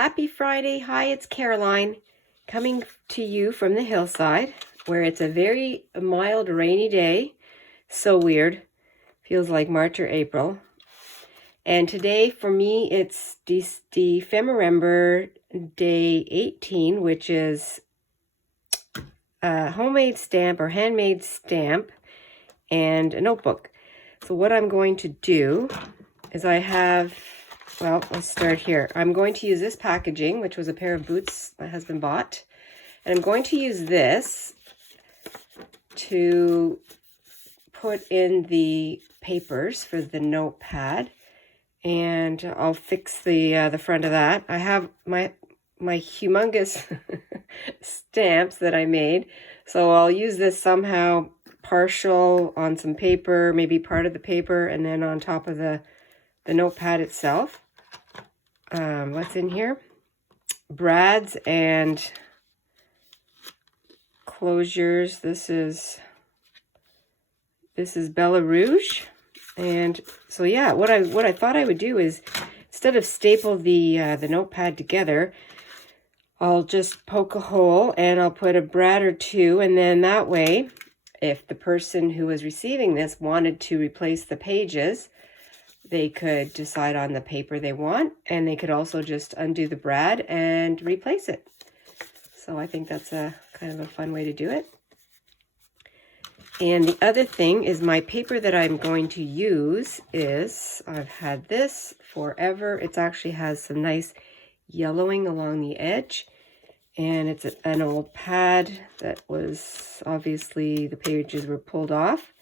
Happy Friday. Hi, it's Caroline coming to you from the hillside where it's a very mild rainy day. So weird. Feels like March or April. And today for me it's Dephemerember day 18, which is a homemade stamp or handmade stamp and a notebook. So what I'm going to do is well, let's start here. I'm going to use this packaging, which was a pair of boots my husband bought. And I'm going to use this to put in the papers for the notepad. And I'll fix the front of that. I have my humongous stamps that I made. So I'll use this somehow partial on some paper, maybe part of the paper, and then on top of the notepad itself. What's in here? Brads and closures. This is Bella Rouge. And so yeah, what I thought I would do is, instead of staple the notepad together, I'll just poke a hole and I'll put a brad or two, and then that way, if the person who was receiving this wanted to replace the pages, they could decide on the paper they want, and they could also just undo the brad and replace it. So I think that's a kind of a fun way to do it. And the other thing is, my paper that I'm going to use is, I've had this forever. It actually has some nice yellowing along the edge. And it's an old pad that was, obviously the pages were pulled off.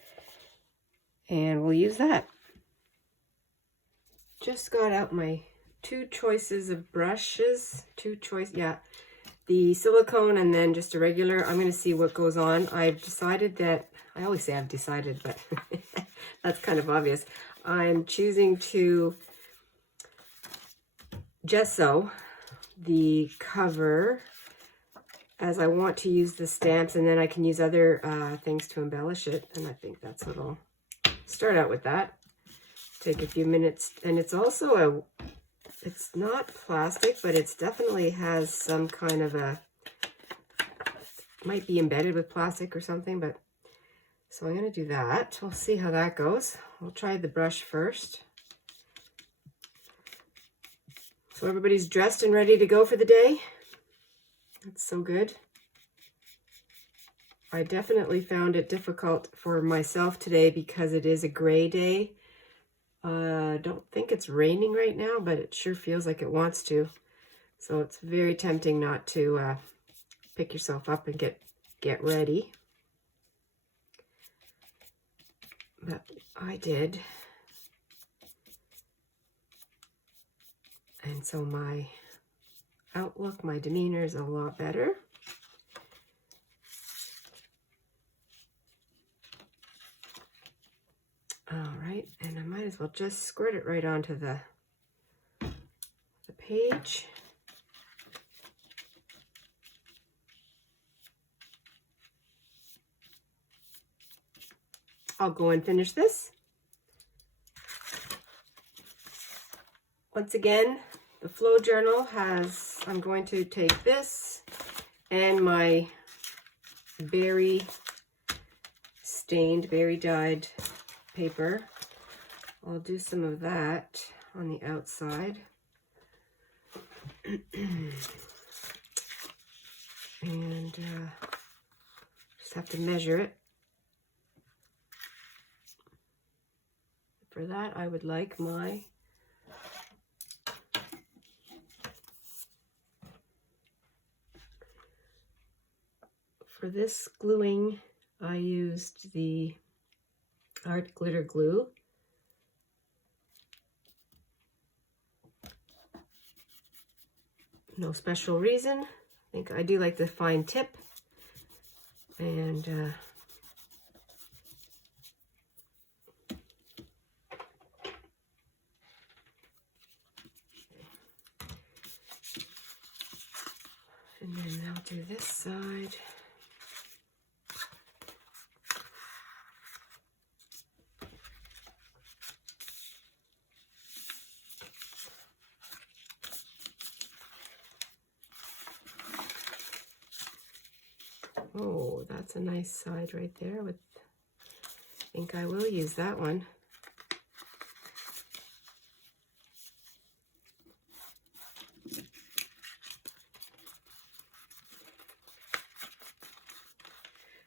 And we'll use that. Just got out my two choices of brushes. The silicone and then just a regular. I'm going to see what goes on. I've decided that, I always say I've decided, but that's kind of obvious. I'm choosing to gesso the cover, as I want to use the stamps, and then I can use other things to embellish it. And I think that's what I'll start out with that. Take a few minutes. And it's also it's not plastic, but it's definitely has some kind of might be embedded with plastic or something, but so I'm going to do that. We'll see how that goes. We'll try the brush first. So everybody's dressed and ready to go for the day. That's so good. I definitely found it difficult for myself today because it is a gray day. I don't think it's raining right now, but it sure feels like it wants to. So it's very tempting not to pick yourself up and get ready. But I did. And so my outlook, my demeanor is a lot better. All right, and I might as well just squirt it right onto the page. I'll go and finish this. Once again, the flow journal has, I'm going to take this and my berry stained, berry dyed paper. I'll do some of that on the outside. And just have to measure it. For that, I would like for this gluing, I used the Art Glitter Glue. No special reason. I think I do like the fine tip. And then I'll do this side. Oh, that's a nice side right there with, I think I will use that one.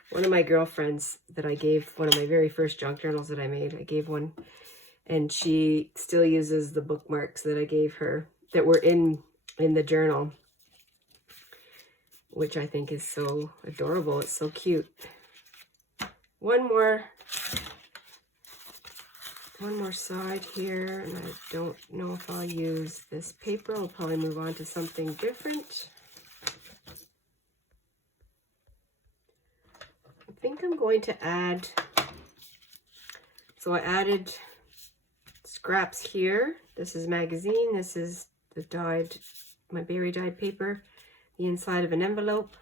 One of my girlfriends that I gave, one of my very first junk journals that I made, I gave one, and she still uses the bookmarks that I gave her that were in the journal, which I think is so adorable. It's so cute. One more side here, and I don't know if I'll use this paper. I'll probably move on to something different. I think I'm going to add, so I added scraps here. This is magazine, this is the dyed, my berry dyed paper, the inside of an envelope,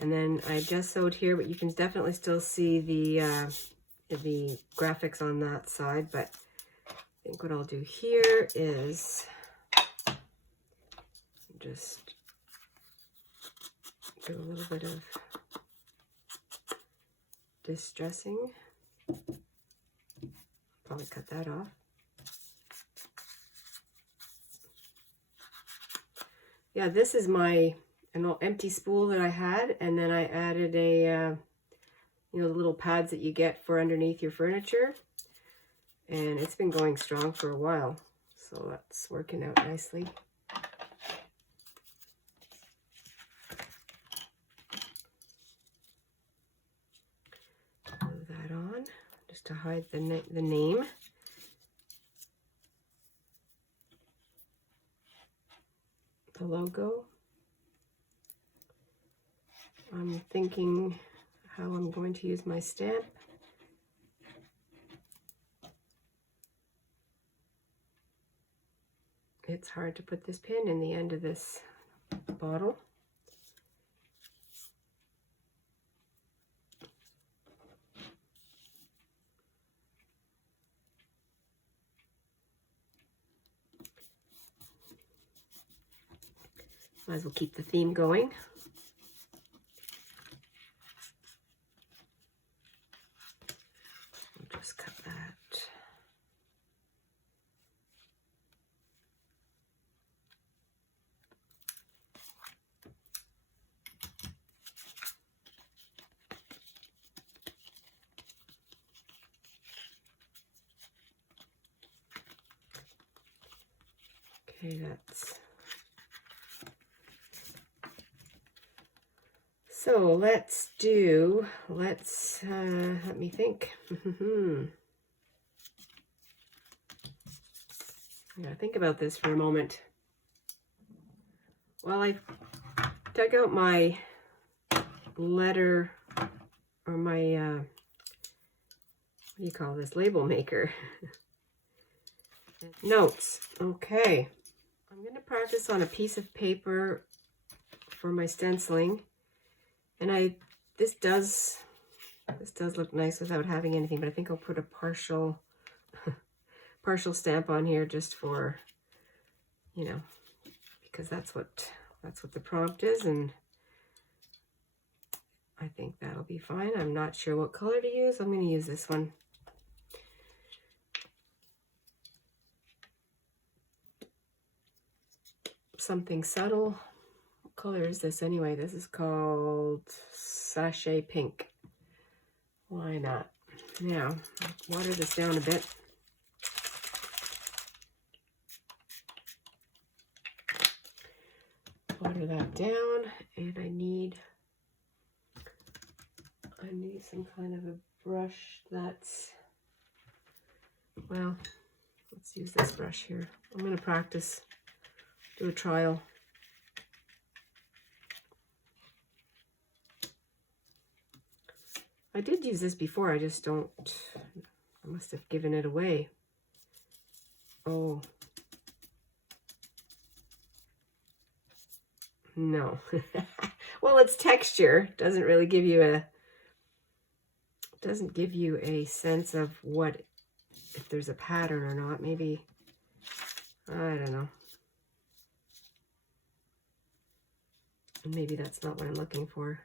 and then I just sewed here, but you can definitely still see the graphics on that side. But I think what I'll do here is just do a little bit of distressing. Probably cut that off. Yeah, this is my an empty spool that I had, and then I added a you know, the little pads that you get for underneath your furniture, and it's been going strong for a while, so that's working out nicely. Move that on just to hide the name. The logo. I'm thinking how I'm going to use my stamp. It's hard to put this pin in the end of this bottle. Might as well keep the theme going. I'll just cut that. Okay, that's... So let's let me think. I gotta think about this for a moment. Well, I dug out my letter, or my, what do you call this, label maker. Notes. Okay. I'm gonna practice on a piece of paper for my stenciling. And this does look nice without having anything, but I think I'll put a partial stamp on here just for, you know, because that's what the prompt is, and I think that'll be fine. I'm not sure what color to use. I'm going to use this one. Something subtle. What color is this anyway? This is called Sachet Pink. Why not? Now, water this down a bit. Water that down, and I need some kind of a brush that's, well, let's use this brush here. I'm going to practice, do a trial. I did use this before, I just don't, I must have given it away. Oh. No. Well, it's texture. Doesn't really give you a sense of what, if there's a pattern or not. Maybe, I don't know. Maybe that's not what I'm looking for.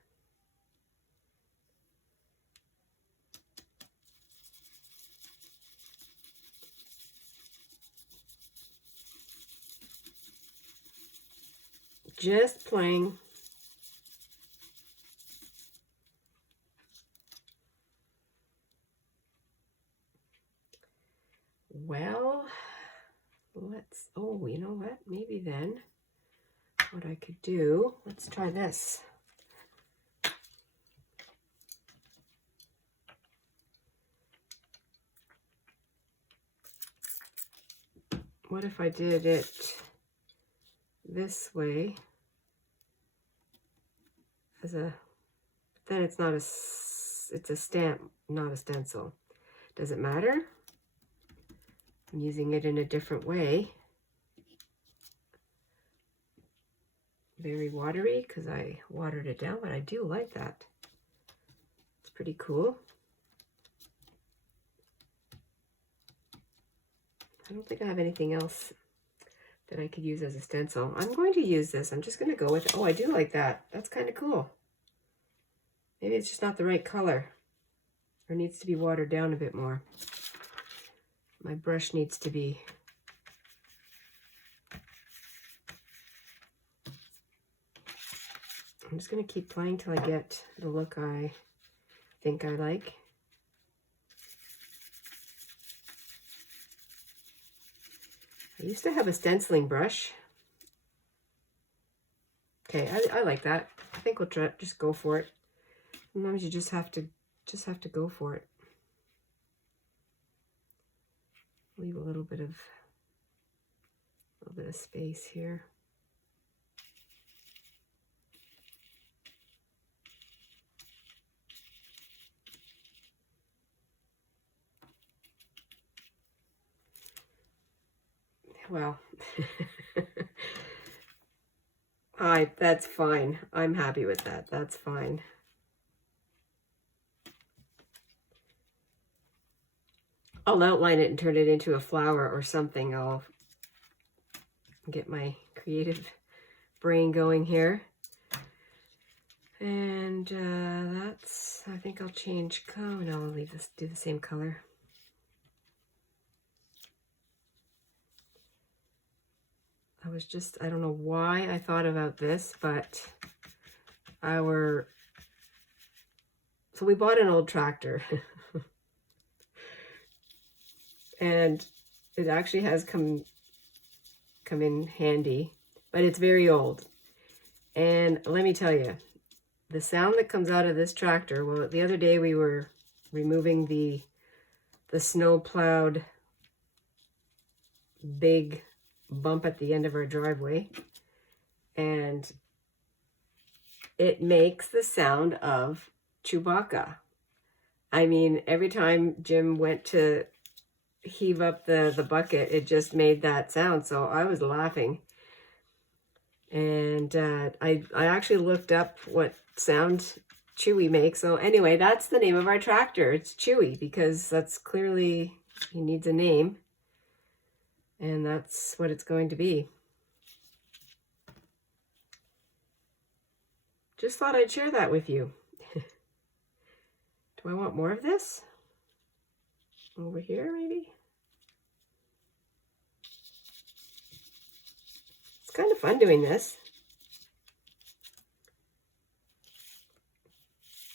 just playing. Well, oh, you know what? Maybe then what I could do, let's try this. What if I did it this way then it's not it's a stamp, not a stencil. Does it matter? I'm using it in a different way. Very watery because I watered it down, but I do like that. It's pretty cool. I don't think I have anything else that I could use as a stencil. I'm going to use this. I'm just going to go with it. Oh, I do like that. That's kind of cool. Maybe it's just not the right color, or needs to be watered down a bit more. My brush needs to be... I'm just going to keep playing till I get the look I think I like. I used to have a stenciling brush. Okay, I like that. I think we'll just go for it. Sometimes you just have to go for it. Leave a little bit of space here. Well, that's fine. I'm happy with that. That's fine. I'll outline it and turn it into a flower or something. I'll get my creative brain going here. And I think I'll change color. No, I'll leave this, do the same color. I don't know why I thought about this, but so we bought an old tractor and it actually has come in handy, but it's very old. And let me tell you, the sound that comes out of this tractor, well, the other day we were removing the snow plowed big bump at the end of our driveway, and it makes the sound of Chewbacca. I mean, every time Jim went to heave up the bucket, it just made that sound. So I was laughing, and I actually looked up what sound Chewy makes. So anyway, that's the name of our tractor. It's Chewy because that's clearly, he needs a name, and that's what it's going to be. Just thought I'd share that with you. Do I want more of this? Over here, maybe? It's kind of fun doing this.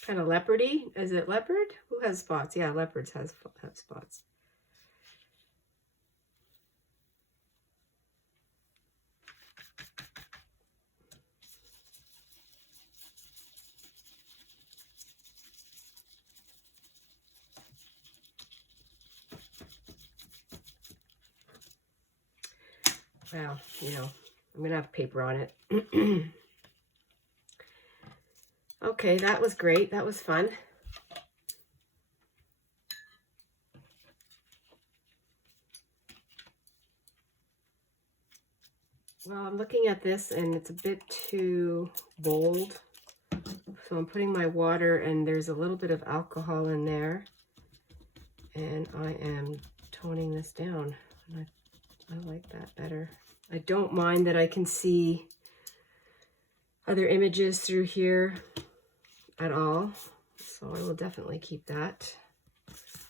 Kind of leopardy. Is it leopard? Who has spots? Yeah, leopards have spots. Well, you know, I'm going to have paper on it. Okay, that was great. That was fun. Well, I'm looking at this and it's a bit too bold. So I'm putting my water, and there's a little bit of alcohol in there. And I am toning this down. And I like that better. I don't mind that I can see other images through here at all. So I will definitely keep that.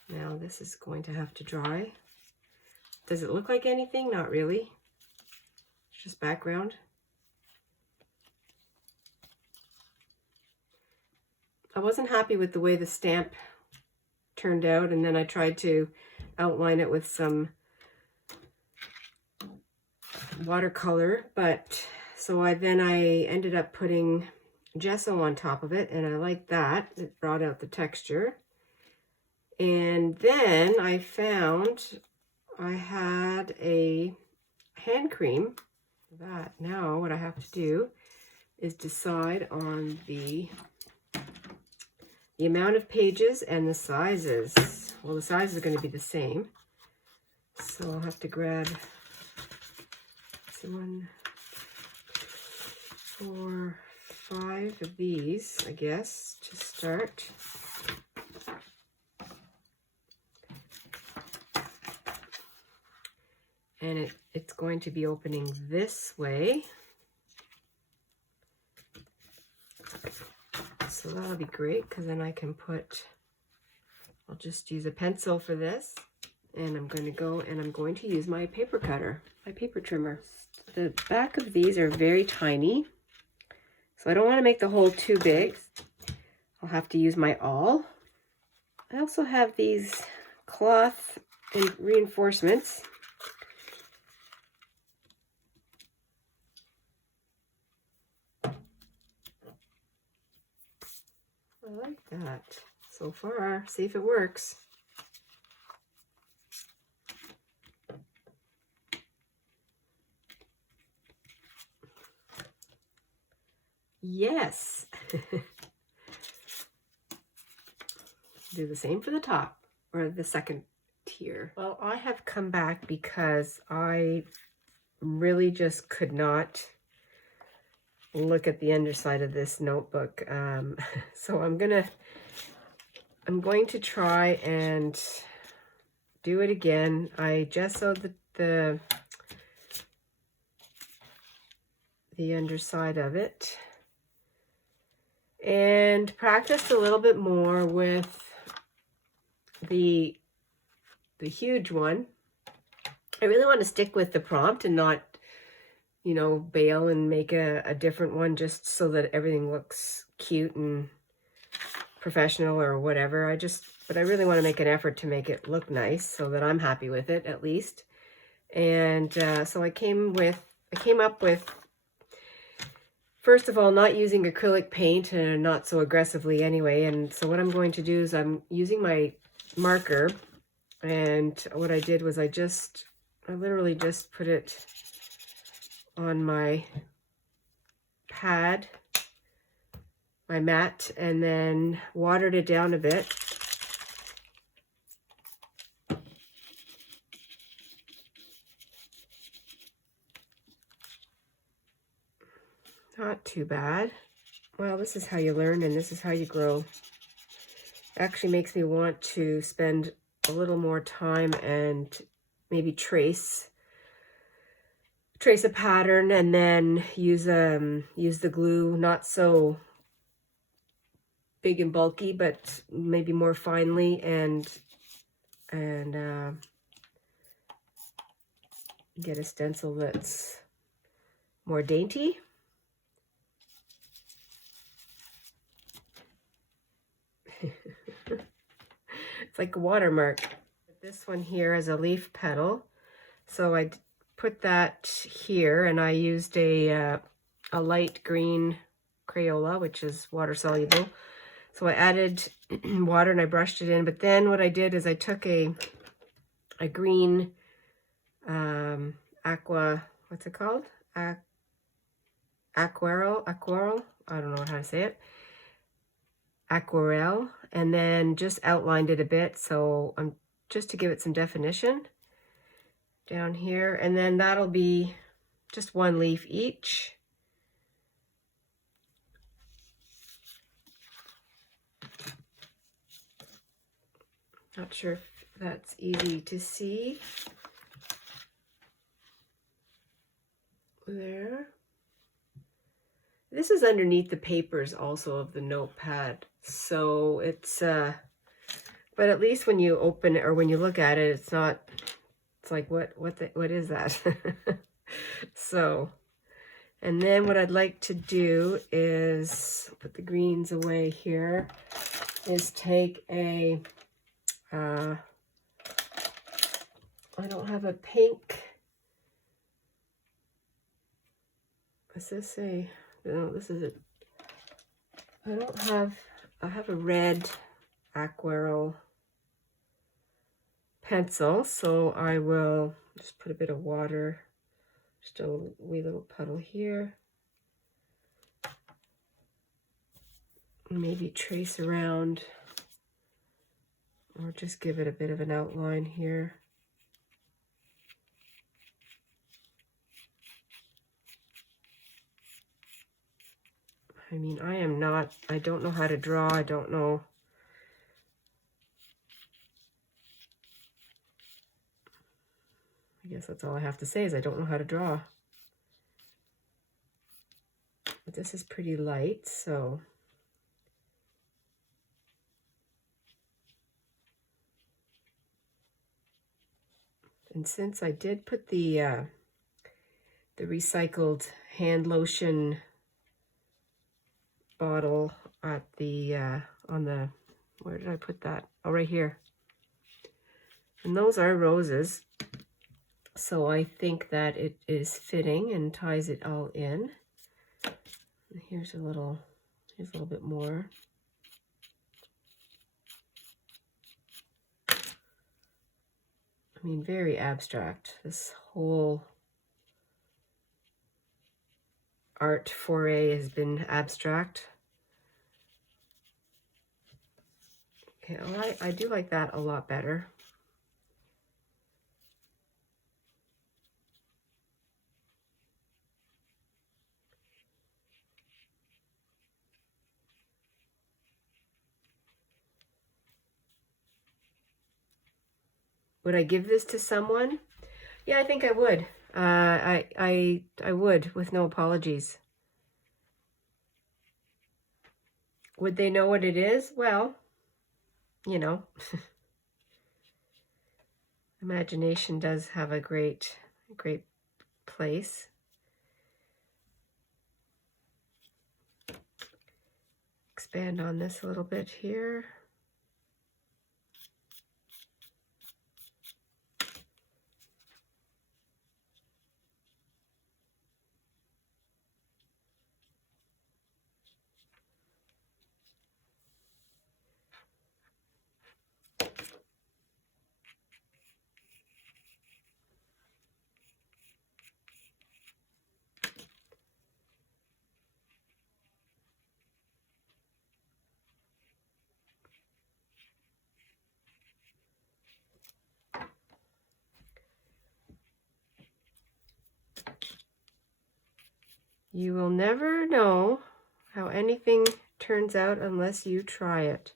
Now this is going to have to dry. Does it look like anything? Not really. It's just background. I wasn't happy with the way the stamp turned out, and then I tried to outline it with some watercolor, but so I ended up putting gesso on top of it, and I liked that. It brought out the texture. And then I found I had a hand cream. That now what I have to do is decide on the amount of pages and the sizes. Well, the sizes are going to be the same, so I'll have to grab 1, 4, 5 of these, I guess, to start. And it's going to be opening this way. So that'll be great, because then I can I'll just use a pencil for this. And I'm going to go and I'm going to use my paper cutter, my paper trimmer. The back of these are very tiny, so I don't want to make the hole too big. I'll have to use my awl. I also have these cloth and reinforcements. I like that so far. See if it works. Yes. Do the same for the top, or the second tier. Well, I have come back because I really just could not look at the underside of this notebook. So I'm going to try and do it again. I gessoed the underside of it, and practiced a little bit more with the huge one. I really want to stick with the prompt and not, you know, bail and make a different one just so that everything looks cute and professional or whatever. But I really want to make an effort to make it look nice so that I'm happy with it, at least. And so I came up with, first of all, not using acrylic paint, and not so aggressively anyway. And so what I'm going to do is I'm using my marker, and what I did was I literally just put it on my pad, my mat, and then watered it down a bit. Not too bad. Well, this is how you learn, and this is how you grow. It actually makes me want to spend a little more time and maybe trace a pattern, and then use the glue, not so big and bulky, but maybe more finely, and get a stencil that's more dainty. It's like a watermark. This one here is a leaf petal, so I put that here, and I used a light green Crayola, which is water soluble. So I added water and I brushed it in, but then what I did is I took a green aqua, what's it called? Aquarel, I don't know how to say it. Aquarel, and then just outlined it a bit, so just to give it some definition down here, and then that'll be just one leaf each. Not sure if that's easy to see. There. This is underneath the papers also of the notepad, so it's but at least when you open it or when you look at it, it's like what is that? So And then what I'd like to do is put the greens away here, is take a, I don't have a pink, what's this say? No, this is it. I have a red aquarelle pencil, so I will just put a bit of water, just a wee little puddle here. Maybe trace around, or just give it a bit of an outline here. I mean, I don't know how to draw. I don't know. I guess that's all I have to say is I don't know how to draw. But this is pretty light, so. And since I did put the recycled hand lotion bottle at the, on the, where did I put that? Oh, right here. And those are roses. So I think that it is fitting and ties it all in. And here's a little bit more. I mean, very abstract. This whole art foray has been abstract. Okay, I do like that a lot better. Would I give this to someone? Yeah, I think I would. I would, with no apologies. Would they know what it is? Well, you know, imagination does have a great place. Expand on this a little bit here. You will never know how anything turns out unless you try it.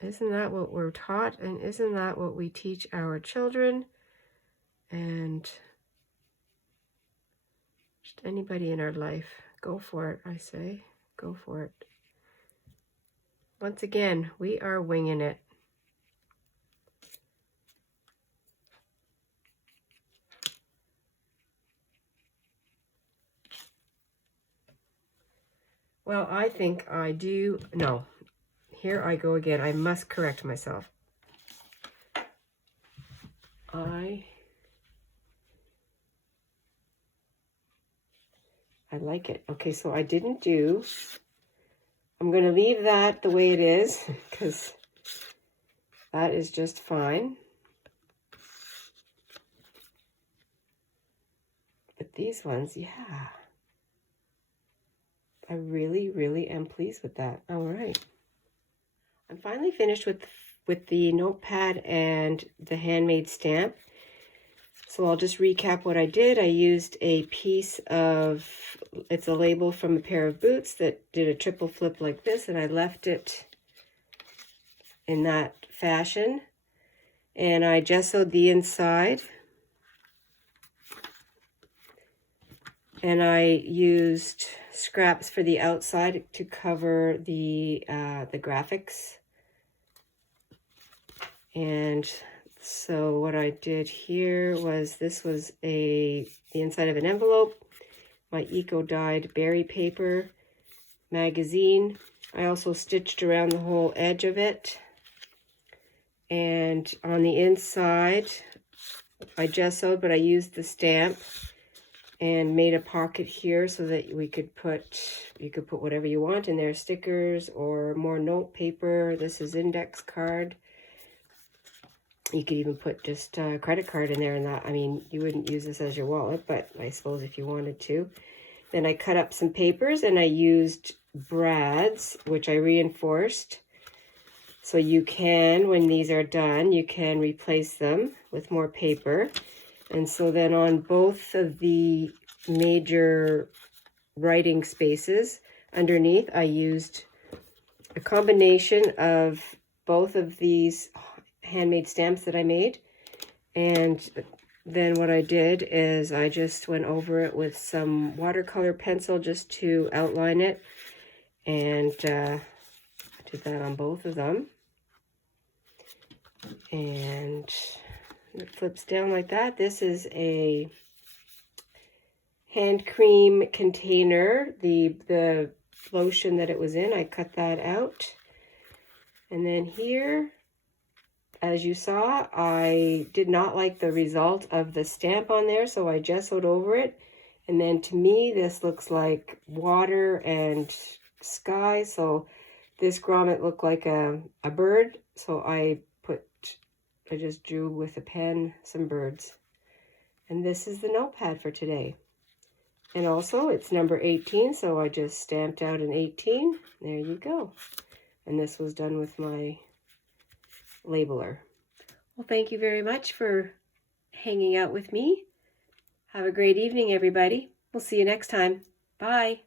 Isn't that what we're taught? And isn't that what we teach our children? And just anybody in our life. Go for it, I say. Go for it. Once again, we are winging it. Well, I think I do. No, here I go again. I must correct myself. I like it. Okay, so I didn't do. I'm going to leave that the way it is because that is just fine. But these ones, yeah. I really, really am pleased with that. All right. I'm finally finished with the notepad and the handmade stamp. So I'll just recap what I did. I used a piece of, it's a label from a pair of boots that did a triple flip like this, and I left it in that fashion. And I gessoed the inside. And I used scraps for the outside to cover the graphics. And So what I did here was, this was the inside of an envelope, my eco-dyed berry paper magazine. I also stitched around the whole edge of it. And on the inside, I gessoed, but I used the stamp and made a pocket here so that you could put whatever you want in there, stickers or more note paper. This is index card. You could even put just a credit card in there, and that, I mean, you wouldn't use this as your wallet, but I suppose if you wanted to. Then I cut up some papers and I used brads, which I reinforced. So you can, when these are done, you can replace them with more paper. And so then on both of the major writing spaces underneath, I used a combination of both of these handmade stamps that I made. And then what I did is I just went over it with some watercolor pencil just to outline it. And I did that on both of them. And it flips down like that. This is a hand cream container, the lotion that it was in. I cut that out. And then here, as you saw, I did not like the result of the stamp on there, so I gessoed over it. And then to me, this looks like water and sky, so this grommet looked like a bird, so I just drew with a pen some birds. And this is the notepad for today. And also it's number 18, so I just stamped out an 18. There you go. And this was done with my labeler. Well, thank you very much for hanging out with me. Have a great evening, everybody. We'll see you next time. Bye.